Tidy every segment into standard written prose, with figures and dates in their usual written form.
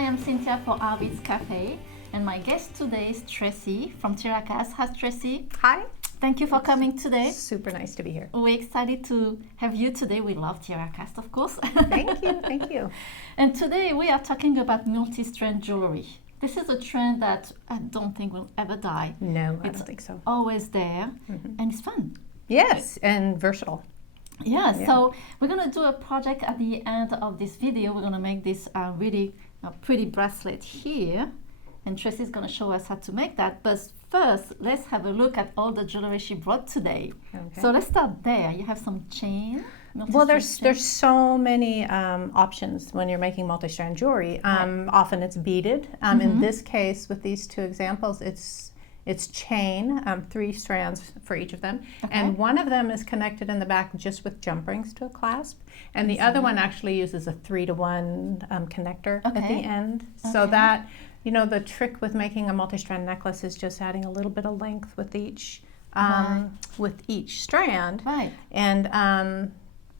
Hi, I'm Cynthia for Artbeads Cafe, and my guest today is Tracy from TierraCast. Hi, Tracy. Hi. Thank you for coming today. Super nice to be here. We're excited to have you today. We love TierraCast, of course. Thank you, thank you. And today we are talking about multi-strand jewelry. This is a trend that I don't think will ever die. No, I don't think so. It's always there, and it's fun. Yes, and versatile. Yeah, so we're going to do a project at the end of this video. We're going to make this really pretty bracelet here. And Tracy's going to show us how to make that. But first, let's have a look at all the jewelry she brought today. Okay. So let's start there. You have some chain. Well, there's so many options when you're making multi-strand jewelry. Often it's beaded. In this case, with these two examples, it's chain, 3 strands for each of them. Okay. And one of them is connected in the back just with jump rings to a clasp. And the other one actually uses a 3-to-1 connector at the end. So that, you know, the trick with making a multi-strand necklace is just adding a little bit of length with each strand. Right. And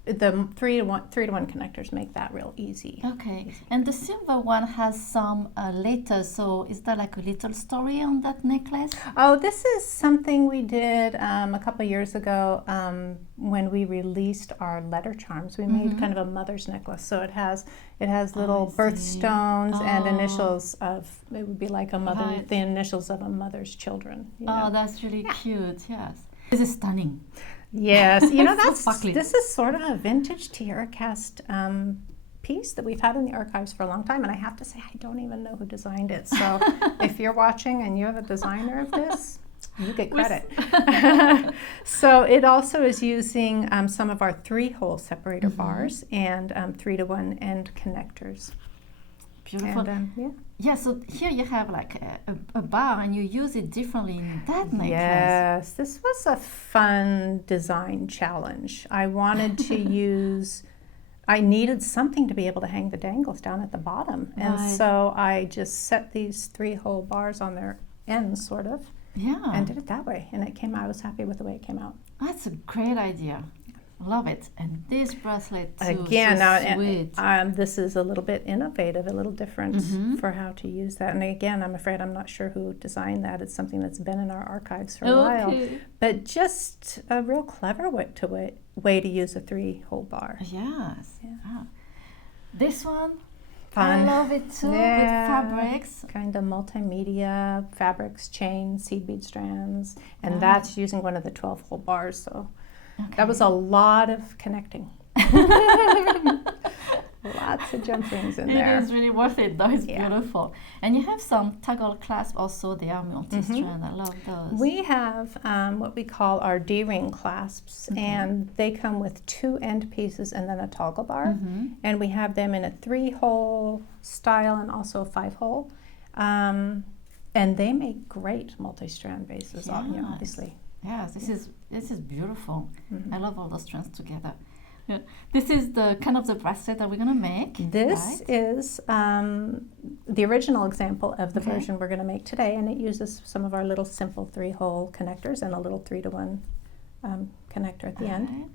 the 3-to-1 connectors make that real easy. Okay. And the silver one has some letters. So is there like a little story on that necklace? Oh, this is something we did a couple of years ago when we released our letter charms. We made kind of a mother's necklace. So it has little birthstones and initials of, it would be like a mother, the initials of a mother's children. You know? That's really cute. Yes. This is stunning. Yes, you know, this is sort of a vintage TierraCast piece that we've had in the archives for a long time, and I have to say I don't even know who designed it. So if you're watching and you're the designer of this, you get credit. So it also is using some of our 3-hole separator bars and 3-to-1 end connectors. Beautiful. And, yeah, so here you have like a bar and you use it differently in that necklace. Yes, this was a fun design challenge. I wanted to I needed something to be able to hang the dangles down at the bottom. And so I just set these 3-hole bars on their ends, sort of, and did it that way. And it came out, I was happy with the way it came out. That's a great idea. Love it. And this bracelet too, again, so sweet. This is a little bit innovative, a little different for how to use that. And again, I'm afraid I'm not sure who designed that. It's something that's been in our archives for a while. But just a real clever way to use a 3-hole bar. Yes. Yeah. This one, fun. I love it too, with fabrics. Kind of multimedia, fabrics, chain, seed bead strands. And that's using one of the 12-hole bars. So. That was a lot of connecting. Lots of jump rings in there. It is really worth it though, it's beautiful. And you have some toggle clasps also, they are multi-strand, I love those. We have what we call our D-ring clasps, and they come with 2 end pieces and then a toggle bar. And we have them in a 3-hole style and also a 5-hole. And they make great multi-strand bases, obviously. Yes, this is beautiful. I love all those strands together. Yeah. This is the kind of the bracelet that we're going to make. This is the original example of the version we're going to make today, and it uses some of our little simple 3-hole connectors and a little 3-to-1 connector at the end.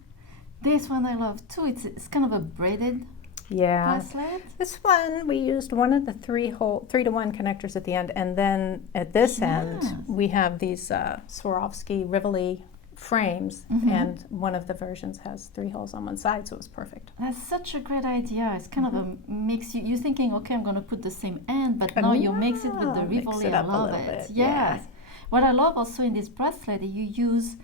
This one I love too. It's kind of a braided bracelet. This one we used one of the 3-to-1 connectors at the end, and then at this end we have these Swarovski Rivoli frames, and one of the versions has 3 holes on one side, so it was perfect. That's such a great idea. It's kind of a mix. You're thinking, okay, I'm going to put the same end, but now you mix it with the Rivoli. I love it. Yes. What I love also in this bracelet, you use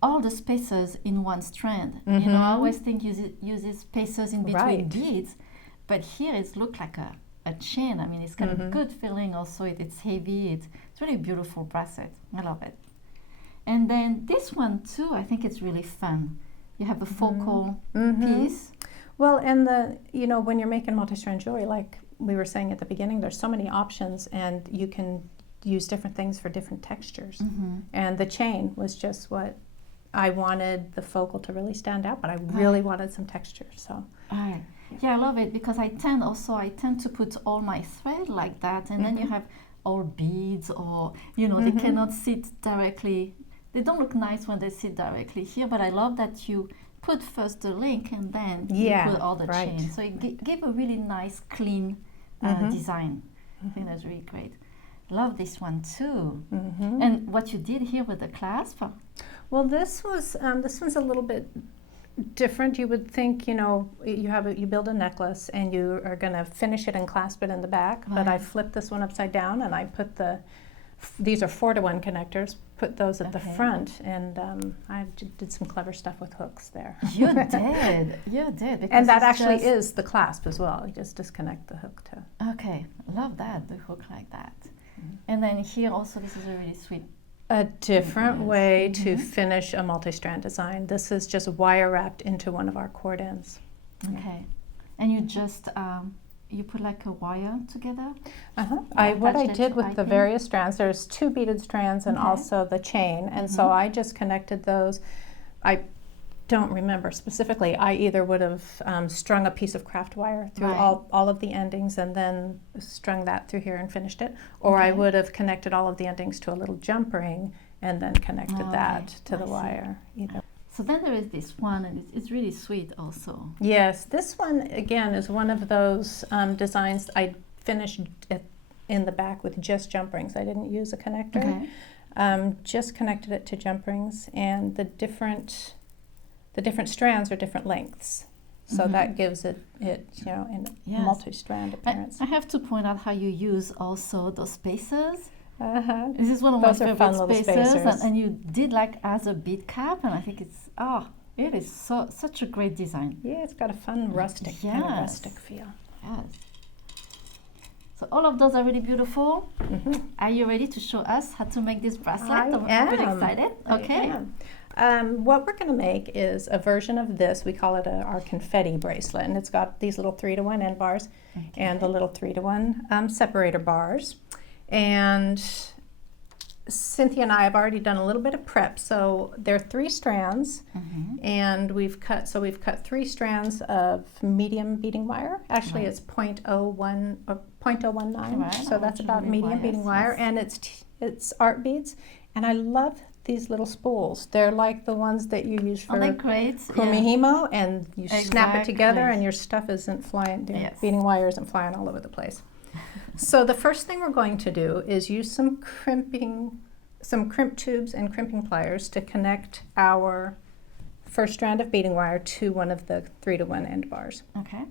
all the spacers in one strand. You know, I always think uses spacers in between beads, but here it looks like a chain. I mean, it's got a good feeling also. It's heavy. It's really a beautiful bracelet. I love it. And then this one too, I think it's really fun. You have a focal piece. Well, and when you're making multi-strand jewelry, like we were saying at the beginning, there's so many options, and you can use different things for different textures. And the chain was just what I wanted the focal to really stand out, but I really wanted some texture. So, yeah, I love it because I tend to put all my thread like that, and then you have all beads, or they cannot sit directly. They don't look nice when they sit directly here, but I love that you put first the link and then you put all the chains. So it gave a really nice, clean design. I think that's really great. Love this one too. And what you did here with the clasp? Well, this one's a little bit different. You would think, you build a necklace and you are going to finish it and clasp it in the back, but I flipped this one upside down and I put these are 4-to-1 connectors, put those at the front, and I did some clever stuff with hooks there. You did. And that actually is the clasp as well. You just disconnect the hook too. Okay, love that, the hook like that. And then here also, this is a really sweet. A different way to finish a multi-strand design. This is just wire wrapped into one of our cord ends. Okay, and you just you put like a wire together? What I did with the various strands, there's 2 beaded strands and also the chain, and so I just connected those. I don't remember specifically. I either would have strung a piece of craft wire through all of the endings and then strung that through here and finished it, or I would have connected all of the endings to a little jump ring and then connected that to the wire. Either. So then there is this one, and it's really sweet also. Yes, this one again is one of those designs I finished in the back with just jump rings. I didn't use a connector. Just connected it to jump rings, and the different strands are different lengths. So that gives it in multi-strand appearance. I have to point out how you use also those spacers. This is one of my favorite spacers, and you did like as a bead cap, and I think it is such a great design. Yeah, it's got a fun rustic kind of rustic feel. Yes. So all of those are really beautiful. Are you ready to show us how to make this bracelet? I'm really excited. Okay. What we're going to make is a version of this. We call it our confetti bracelet, and it's got these little 3-to-1 end bars and the little 3-to-1 separator bars. And Cynthia and I have already done a little bit of prep. So there are 3 strands, and we've cut 3 strands of medium beading wire. Actually, it's 0.01 or 0.019, so that's about medium beading wire, and it's art beads. And I love these little spools. They're like the ones that you use for kumihimo, and you snap it together, and your stuff isn't flying. Beading wire isn't flying all over the place. So the first thing we're going to do is use some crimp tubes and crimping pliers to connect our first strand of beading wire to one of the 3-to-1 end bars. Okay.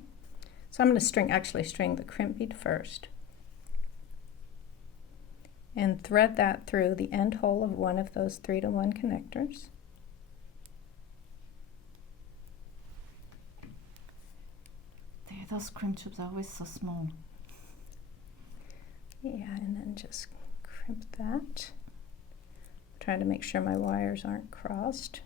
So I'm going to string the crimp bead first and thread that through the end hole of one of those 3-to-1 connectors. Those crimp tubes are always so small. Yeah, and then just crimp that. Trying to make sure my wires aren't crossed.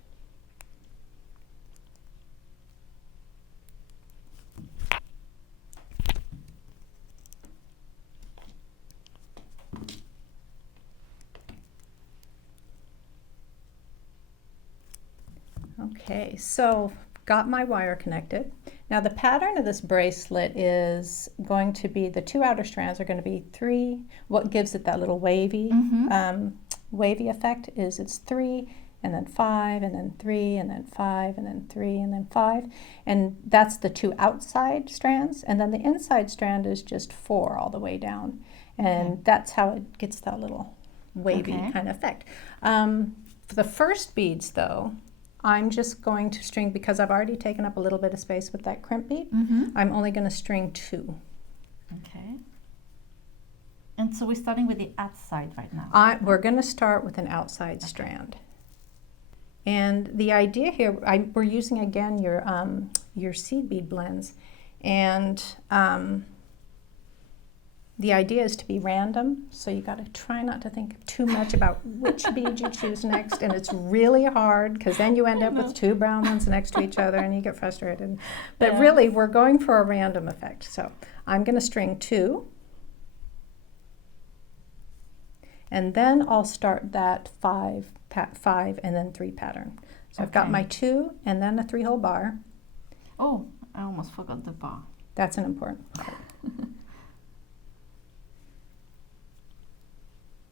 Okay, so got my wire connected. Now the pattern of this bracelet is going to be, the 2 outer strands are going to be 3. What gives it that little wavy wavy effect is it's 3 and then 5 and then 3 and then 5 and then 3 and then 5, and that's the 2 outside strands, and then the inside strand is just 4 all the way down, and that's how it gets that little wavy kind of effect. For the first beads though, I'm just going to string, because I've already taken up a little bit of space with that crimp bead, I'm only going to string 2. Okay. And so we're starting with the outside right now. We're going to start with an outside strand. And the idea here, we're using again your seed bead blends, and the idea is to be random, so you got to try not to think too much about which bead you choose next, and it's really hard because then you end up with 2 brown ones next to each other and you get frustrated. But really, we're going for a random effect. So I'm going to string 2, and then I'll start that 5 and then 3 pattern. So I've got my 2 and then a 3-hole bar. Oh, I almost forgot the bar. That's an important part.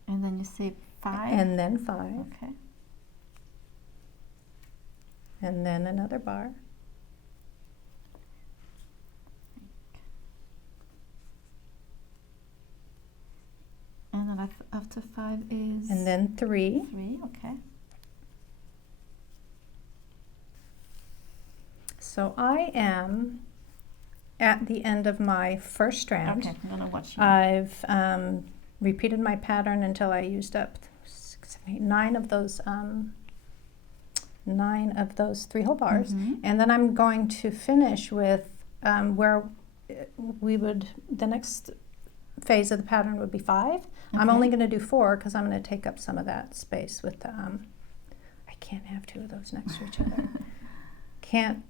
And then you say 5? And then 5. Okay. And then another bar. And then after 5 is? And then 3. 3, okay. So I am at the end of my first strand. Okay, I'm gonna watch you. I've repeated my pattern until I used up 6, 7, 8, 9 of those 3-hole bars, and then I'm going to finish with where the next phase of the pattern would be 5. Okay. I'm only going to do 4 because I'm going to take up some of that space with the I can't have 2 of those next to each other. Can't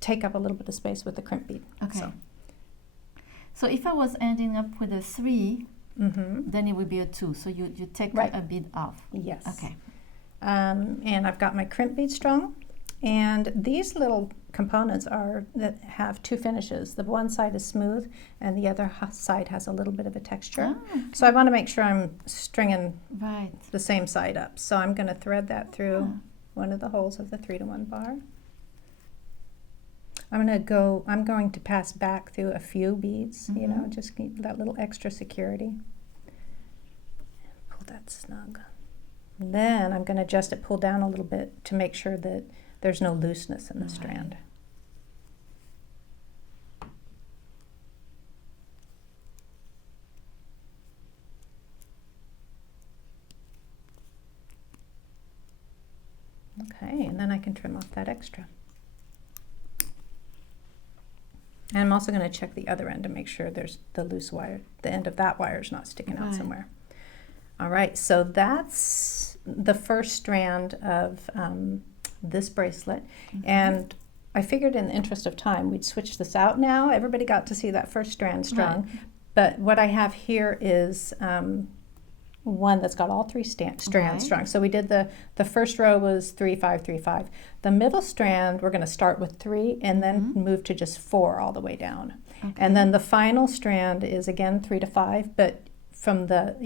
take up a little bit of space with the crimp bead. Okay. So if I was ending up with a 3, then it would be a 2. So you take a bead off. Yes. Okay. And I've got my crimp bead strung, and these little components that have 2 finishes. The one side is smooth, and the other side has a little bit of a texture. Oh, okay. So I want to make sure I'm stringing the same side up. So I'm going to thread that through one of the holes of the 3-to-1 bar. I'm going to pass back through a few beads, you know, just keep that little extra security. Pull that snug. And then I'm going to adjust it, pull down a little bit to make sure that there's no looseness in the strand. Okay, and then I can trim off that extra. And I'm also going to check the other end to make sure there's the loose wire, the end of that wire is not sticking out somewhere. All right, so that's the first strand of this bracelet. And I figured in the interest of time, we'd switch this out now. Everybody got to see that first strand strung. Right. But what I have here is one that's got all 3 strands strung. So we did the first row was 3, 5, 3, 5. The middle strand, we're going to start with 3 and then move to just 4 all the way down. Okay. And then the final strand is again 3 to 5, but from the,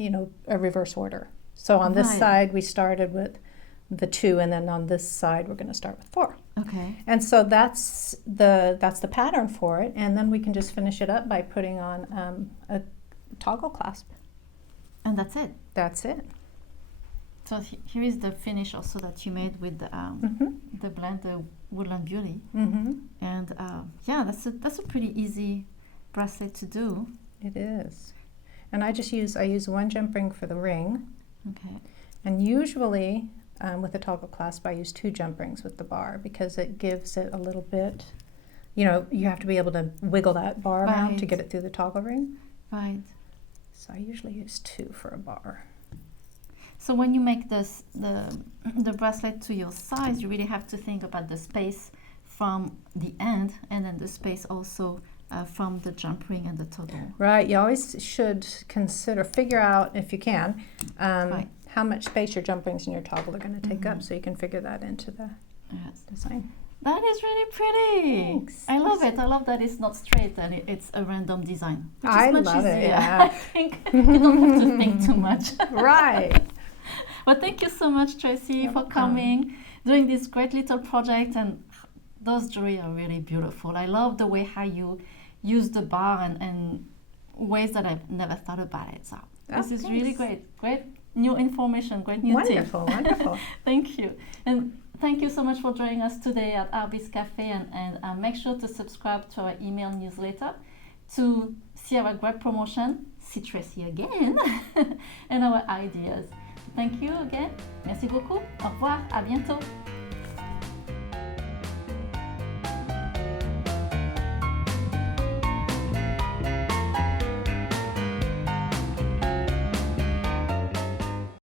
a reverse order. So on this side, we started with the 2, and then on this side, we're going to start with 4. Okay. And so that's the pattern for it. And then we can just finish it up by putting on a toggle clasp. And that's it. That's it. So here is the finish also that you made with the blend, the Woodland Beauty. And yeah, that's a pretty easy bracelet to do. It is. And I use 1 jump ring for the ring. Okay. And usually with a toggle clasp, I use 2 jump rings with the bar because it gives it a little bit, you have to be able to wiggle that bar around to get it through the toggle ring. Right. So I usually use 2 for a bar. So when you make the bracelet to your size, you really have to think about the space from the end and then the space also from the jump ring and the toggle. Right. You always should figure out, if you can, how much space your jump rings and your toggle are going to take up, so you can figure that into the design. That is really pretty. Thanks. I love it. I love that it's not straight and it's a random design. Which is much love easier. It. Yeah. I think you don't have to think too much. Right. Well, thank you so much, Tracy, for coming, doing this great little project, and those jewelry are really beautiful. I love the way how you use the bar and ways that I've never thought about it. So this is really great. Great new information, great new tip. Wonderful. Thank you. And thank you so much for joining us today at Artbeads Cafe, and make sure to subscribe to our email newsletter to see our great promotion, see Tracy again, and our ideas. Thank you again. Merci beaucoup. Au revoir. À bientôt.